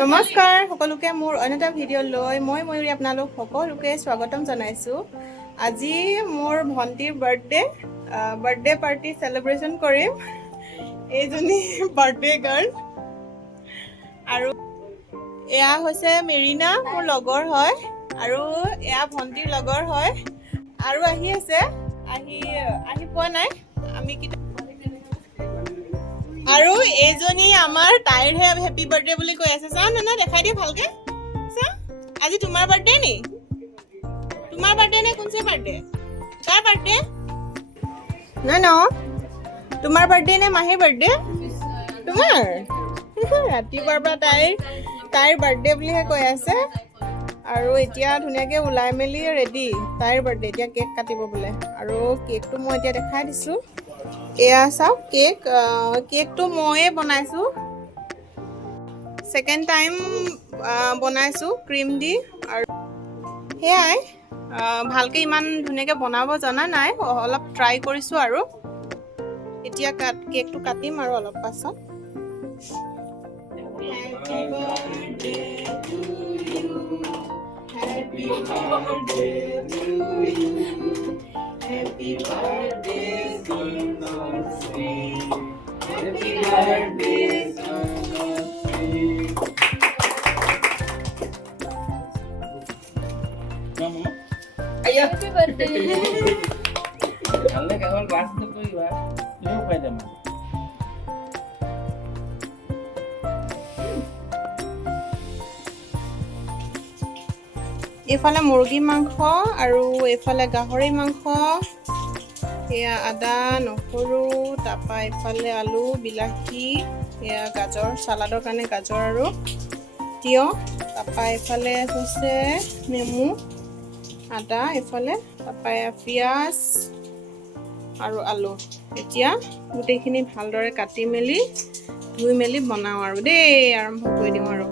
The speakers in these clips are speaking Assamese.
নমস্কাৰ সকলোকে মোৰ অন্য এটা ভিডিঅ' লৈ মই ময়ূৰী আপোনালোক সকলোকে স্বাগতম জনাইছোঁ। আজি মোৰ ভণ্টিৰ বাৰ্থডে পাৰ্টি সেলিব্ৰেশন কৰিম। এইজনী বাৰ্থডে গাৰ্ল আৰু এয়া হৈছে মেৰিনা, মোৰ লগৰ হয় আৰু এয়া ভণ্টিৰ লগৰ হয় আৰু আহি আছে, আহি পোৱা নাই আমি আৰু এইজনী আমাৰ তাইৰহে হেপী বাৰ্থডে বুলি কৈ আছে। চা না দেখাই দিয়ে ভালকে। চা আজি তোমাৰ বাৰ্থডে নি? তোমাৰ বাৰ্থডে নে কোনছে বাৰ্থডে? কাৰ বাৰ্থডে? নাই ন তোমাৰ বাৰ্থডে নে মাহীৰ বাৰ্থডে? তোমাৰ ৰাতিপুৱাৰ পৰা তাইৰ বাৰ্থডে বুলিহে কৈ আছে আৰু এতিয়া ধুনীয়াকে ওলাই মেলি ৰেডি। তাইৰ বাৰ্থডে, এতিয়া কেক কাটিব বোলে আৰু কেকটো মই এতিয়া দেখাই দিছোঁ। এয়া চাওক কেকটো ময়ে বনাইছোঁ, ছেকেণ্ড টাইম বনাইছোঁ ক্ৰীম দি আৰু সেয়াই ভালকৈ ইমান ধুনীয়াকৈ বনাব জনা নাই, অলপ ট্ৰাই কৰিছোঁ আৰু এতিয়া কেকটো কাটিম আৰু অলপ পাছত। Happy birthday to you. Happy birthday, Sonosi. Happy birthday, Sonosi. Mama. Ayah. Happy birthday. Kalau kawan kelas itu kau iba, ini apa itu mama? এইফালে মুৰ্গী মাংস আৰু এইফালে গাহৰি মাংস, এয়া আদা নহৰু, তাৰপৰা এইফালে আলু বিলাহী, এয়া গাজৰ চালাডৰ কাৰণে গাজৰ আৰু তিয়ঁহ, তাৰপৰা এইফালে হৈছে নেমু আদা, এইফালে তাৰপৰা পিঁয়াজ আৰু আলু। এতিয়া গোটেইখিনি ভালদৰে কাটি মেলি ধুই মেলি বনাওঁ আৰু দেই, আৰম্ভ কৰি দিওঁ আৰু।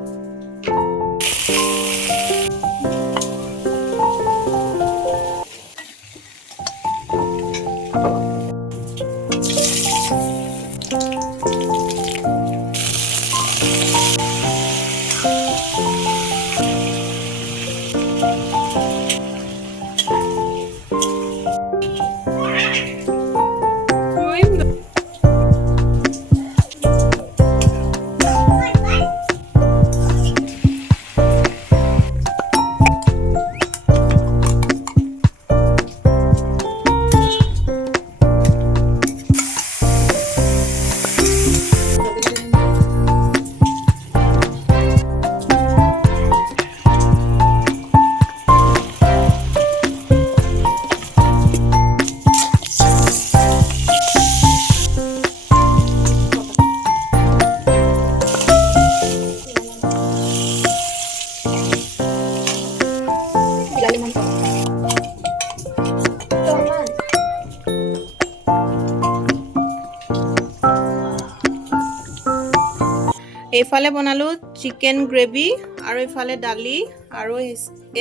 এইফালে বনালোঁ চিকেন গ্ৰেভি আৰু এইফালে দালি আৰু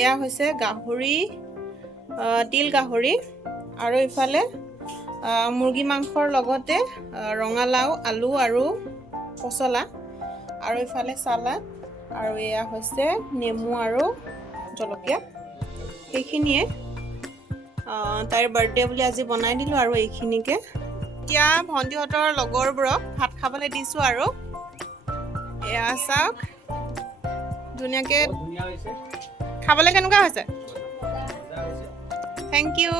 এয়া হৈছে গাহৰি, তিল গাহৰি আৰু এইফালে মুৰ্গী মাংসৰ লগতে ৰঙালাও আলু আৰু পচলা আৰু এইফালে চালাড আৰু এয়া হৈছে নেমু আৰু জলকীয়া। সেইখিনিয়ে তাইৰ বাৰ্থডে বুলি আজি বনাই দিলোঁ আৰু এইখিনিকে। এতিয়া ভণ্টিহঁতৰ লগৰবোৰক ভাত খাবলৈ দিছোঁ আৰু এয়া চাওক ধুনীয়াকৈ খাবলৈ কেনেকুৱা হৈছে? Thank you.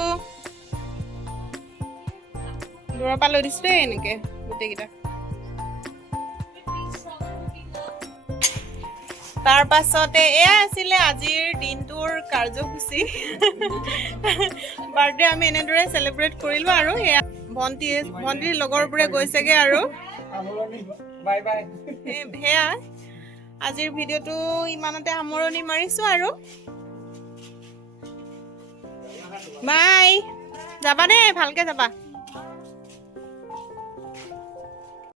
দূৰৰ পৰা লৈ দিছোঁ দেই এনেকৈ গোটেইকেইটা। তাৰ পাছতে এয়া আছিলে আজিৰ দিনটোৰ কাৰ্যসূচী। বাৰ্থডে আমি এনেদৰে চেলিব্ৰেট কৰিলোঁ আৰু এয়া ভণ্টিৰ লগৰবোৰে গৈছেগৈ আৰু সেয়া আজিৰ ভিডিঅ'টো ইমানতে সামৰণি মাৰিছোঁ আৰু বাই। যাবা দেই, ভালকৈ যাবা।